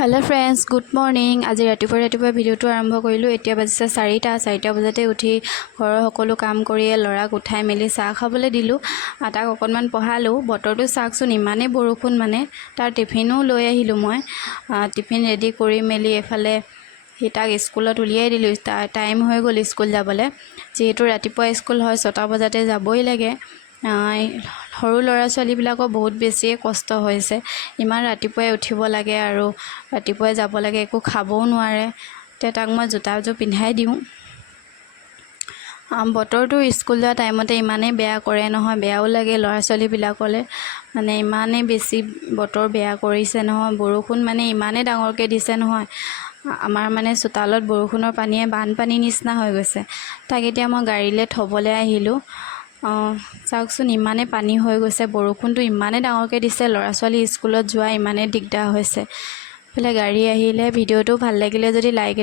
Hello friends good morning. आज रातिपुৱা ভিডিঅ'টো আৰম্ভ কৰিলোঁ। এতিয়া বাজিছে 4টা বজাতে উঠি ঘৰৰ সকলো কাম কৰি ল'ৰাক উঠাই মেলি চাহ খাবলৈ দিলোঁ। তাক অকণমান পঢ়ালোঁ। বতৰটো চাওকচোন, ইমানেই বৰষুণ, মানে তাৰ টিফিনো লৈ আহিলোঁ মই। টিফিন ৰেডি কৰি মেলি এফালে তাক স্কুলত উলিয়াই দিলোঁ। টাইম হৈ গ'ল স্কুল যাবলৈ, যিহেতু ৰাতিপুৱা স্কুল হয় 6টা বজাতে যাবই লাগে। সৰু ল'ৰা ছোৱালীবিলাকৰ বহুত বেছিয়ে কষ্ট হৈছে। ইমান ৰাতিপুৱাই উঠিব লাগে আৰু ৰাতিপুৱাই যাব লাগে, একো খাবও নোৱাৰে। তেতিয়া তাক মই জোতাযোৰ পিন্ধাই দিওঁ। বতৰটো স্কুল যোৱা টাইমতে ইমানেই বেয়া কৰে নহয়, বেয়াও লাগে ল'ৰা ছোৱালীবিলাকলৈ। মানে ইমানেই বেছি বতৰ বেয়া কৰিছে নহয়, বৰষুণ মানে ইমানেই ডাঙৰকৈ দিছে নহয়। আমাৰ মানে চোতালত বৰষুণৰ পানীয়ে বানপানী নিচিনা হৈ গৈছে। তাক এতিয়া মই গাড়ীলৈ থ'বলৈ আহিলোঁ। চাওকচোন, ইমানেই পানী হৈ গৈছে, বৰষুণটো ইমানেই ডাঙৰকৈ দিছে, ল'ৰা ছোৱালী স্কুলত যোৱা ইমানেই দিগদাৰ হৈছে। এইফালে গাড়ী আহিলে। ভিডিঅ'টো ভাল লাগিলে যদি লাইক